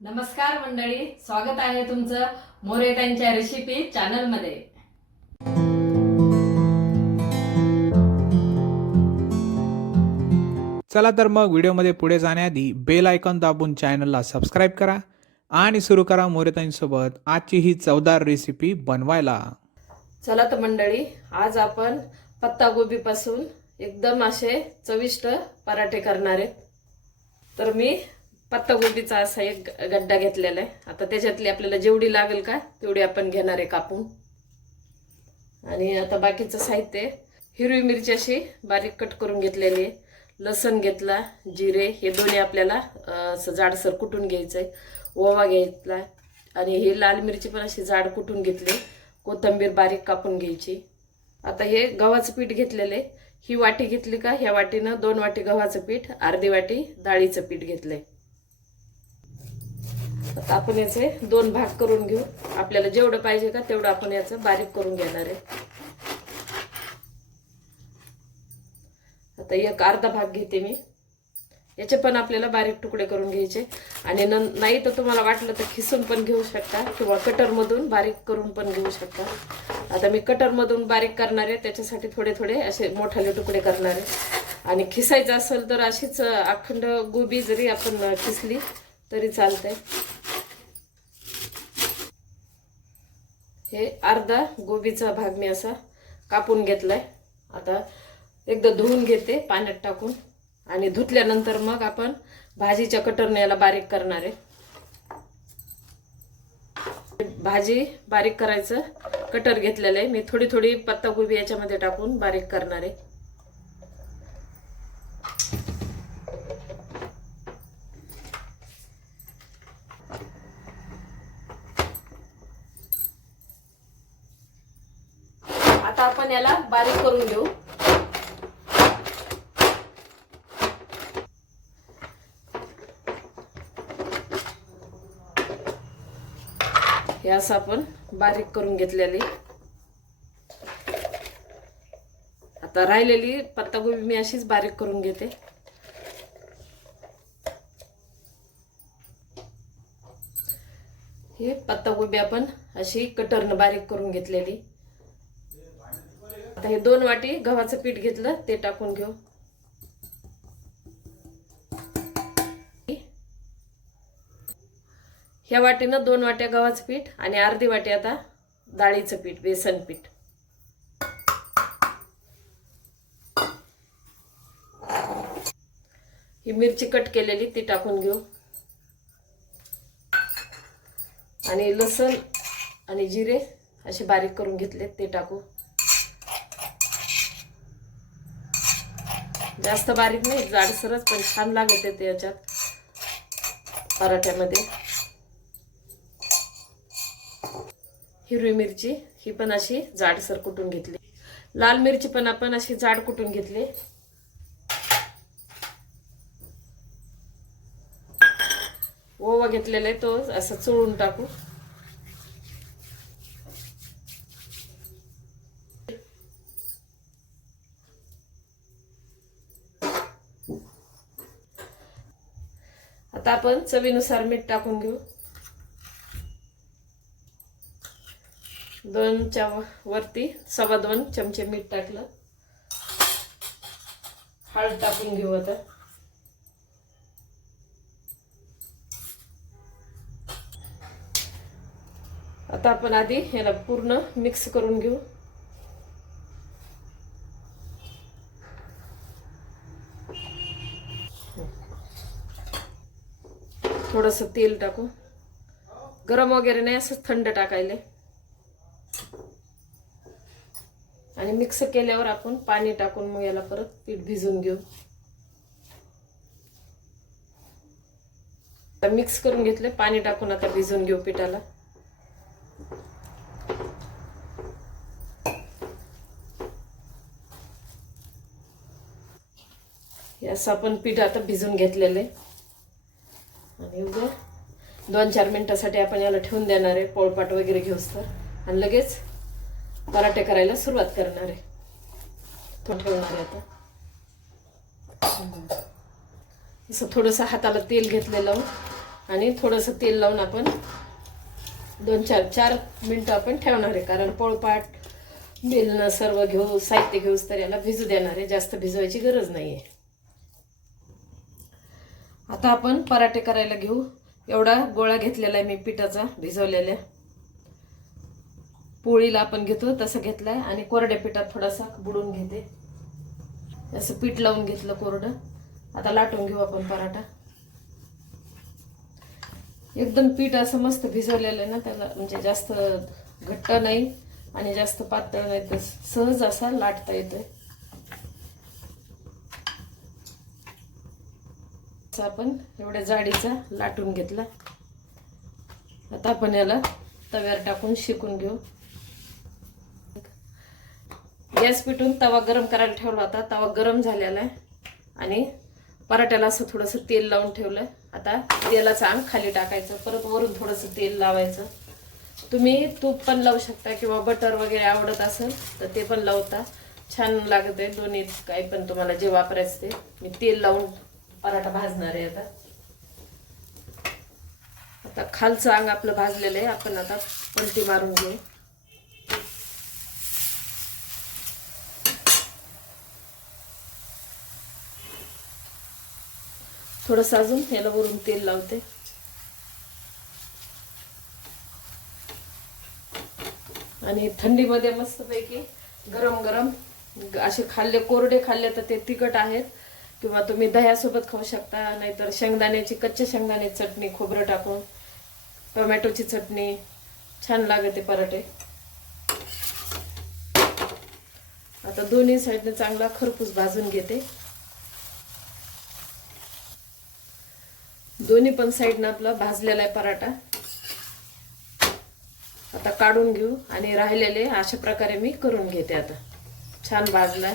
नमस्कार मंडळी स्वागत आहे तुमचं मोरे त्यांच्या रेसिपी चॅनलमध्ये चला तर मग व्हिडिओमध्ये पुढे जाण्याआधी बेल आयकॉन दाबून चॅनलला सबस्क्राईब करा आणि सुरू करा मोरेताईंसोबत आजची ही चवदार रेसिपी बनवायला. चला तर मंडळी आज आपण पत्ता गोबी पासून एकदम असे चविष्ट पराठे करणार आहेत तर मी पत्तागोबीचा असा एक गड्डा घेतलेला आहे. आता त्याच्यातली आपल्याला जेवढी लागेल का तेवढी आपण घेणार आहे कापून. आणि आता बाकीचं साहित्य हिरवी मिरची अशी बारीक कट करून घेतलेली आहे. लसण घेतला जिरे हे दोन्ही आपल्याला असं जाडसर कुटून घ्यायचं आहे ओवा घेतला. आणि हे लाल मिरची पण अशी जाड कुटून घेतली कोथिंबीर बारीक कापून घ्यायची. आता हे गव्हाचं पीठ घेतलेलं आहे. ही वाटी घेतली का? ह्या वाटीनं दोन वाटी गव्हाचं पीठ अर्धी वाटी डाळीचं पीठ घेतलं आहे आता आपण याचे दोन भाग करून घेऊ. आपल्याला जेवढं पाहिजे का तेवढं आपण याचं बारीक करून घेणार आहे. आता एक अर्धा भाग घेते मी. याचे पण आपल्याला बारीक तुकडे करून घ्यायचे. आणि न नाही तर तुम्हाला वाटलं तर खिसून पण घेऊ शकता किंवा कटरमधून बारीक करून पण घेऊ शकता. आता मी कटरमधून बारीक करणार आहे. त्याच्यासाठी थोडे थोडे असे मोठाले तुकडे करणार आहे. आणि खिसायचं असेल तर अशीच अखंड गोबी जरी आपण खिसली तरी चालतंय. हे अर्धा गोबीचा भाग मी असा कापून घेतलाय. आता एकदा धुवून घेते पाण्यात टाकून. आणि धुतल्यानंतर मग आपण भाजीच्या कटरने याला बारीक करणार आहे. भाजी बारीक करायचं कटर घेतलेलं आहे. मी थोडी थोडी पत्तागोबी याच्यामध्ये टाकून बारीक करणार आहे आता आपण याला बारीक करून घेऊ. हे असं आपण बारीक करून घेतलेली. आता राहिलेली पत्तागोबी मी अशीच बारीक करून घेते. हे पत्तागोबी आपण अशी कटरनं बारीक करून घेतलेली. आता हे दोन वाटी गव्हाचं पीठ घेतलं ते टाकून घेऊ. ह्या वाटीनं दोन वाट्या गव्हाचं पीठ आणि अर्धी वाटी आता डाळीचं पीठ बेसन पीठ. ही मिरची कट केलेली ती टाकून घेऊ. आणि लसूण आणि जिरे असे बारीक करून घेतले ते टाकू. जास्त बारीक नाही जाडसरच पण छान लागत येते याच्यात. पराठ्यामध्ये. हिरवी मिरची ही पण अशी जाडसर कुटून घेतली. लाल मिरची पण आपण अशी जाड कुटून घेतली. ओवा घेतलेला आहे तो असं चोळून टाकू. आता आपण चवीनुसार मीठ टाकून घेऊ. दोनच्या वरती सव्वा दोन चमचे मीठ टाकलं. हळद टाकून घेऊ आता. आता आपण आधी ह्याला पूर्ण मिक्स करून घेऊ. थोडस तेल टाकू. गरम वगैरे नाही असं थंड टाकायला. आणि मिक्स केल्यावर आपण पाणी टाकून मग याला परत पीठ भिजून घेऊ. आता मिक्स करून घेतले पाणी टाकून आता भिजून घेऊ पिठाला. असं आपण पीठ आता भिजून घेतलेलं आहे. आणि उद्या दोन चार मिनटासाठी आपण याला ठेवून देणार आहे पोळपाट वगैरे घेऊस तर. आणि लगेच पराठे करायला सुरुवात करणार आहे. तो ठेवणार आहे आता. असं थोडंसं हाताला तेल घेतलेलं आणि थोडंसं तेल लावून आपण दोन चार चार मिनटं आपण ठेवणार आहे. कारण पोळपाट बेलणं सर्व घेऊ साहित्य घेऊस तर याला भिजू देणार आहे. जास्त भिजवायची गरज नाही आहे आता आपण पराठे करायला घेऊ. एवढा गोळा घेतलेला आहे मी पिठाचा भिजवलेल्या. पोळीला आपण घेतो तसं घेतलाय. आणि कोरड्या पिठात थोडासा बुडून घेते. असं पीठ लावून घेतलं कोरडं. आता लाटून घेऊ आपण पराठा. एकदम पीठ असं मस्त भिजवलेलं आहे ना त्याला म्हणजे जास्त घट्ट नाही आणि जास्त पातळ नाही तर सहज असा लाटता येतोय. आपण एवढ्या जाडीचा लाटून घेतला. आता आपण याला तव्यावर टाकून शिकून घेऊ. गॅस पेटून तवा गरम करायला ठेवला होता. तवा गरम झालेला आहे. आणि पराठ्याला असं थोडंसं तेल लावून ठेवलं. आता तेलाचं अंग खाली टाकायचं. परत वरून थोडंसं तेल लावायचं. तुम्ही तूप पण लावू शकता किंवा बटर वगैरे आवडत असेल तर ते पण लावता. छान लागत आहे दोन्ही काही पण तुम्हाला जे वापरायचं ते. मी तेल लावून पराठा भाजणार आहे आता. आता खालचं अंग आपलं भाजलेलं आहे. आपण आता पलटी मारून घेऊ. थोडंसं अजून याला वरून तेल लावते. आणि थंडीमध्ये मस्तपैकी गरम गरम असे खाल्ले कोरडे खाल्ले तर ते तिखट आहेत. किंवा तुम्ही दह्यासोबत खाऊ शकता नाहीतर शेंगदाण्याची कच्च्या शेंगदाण्याची चटणी खोबरं टाकून टोमॅटोची चटणी छान लागते पराठे. आता दोन्ही साईडने चांगला खरपूस भाजून घेते. दोन्ही पण साईडनं आपला भाजलेला आहे पराठा. आता काढून घेऊ आणि राहिलेले अशा प्रकारे मी करून घेते आता. छान भाजलाय.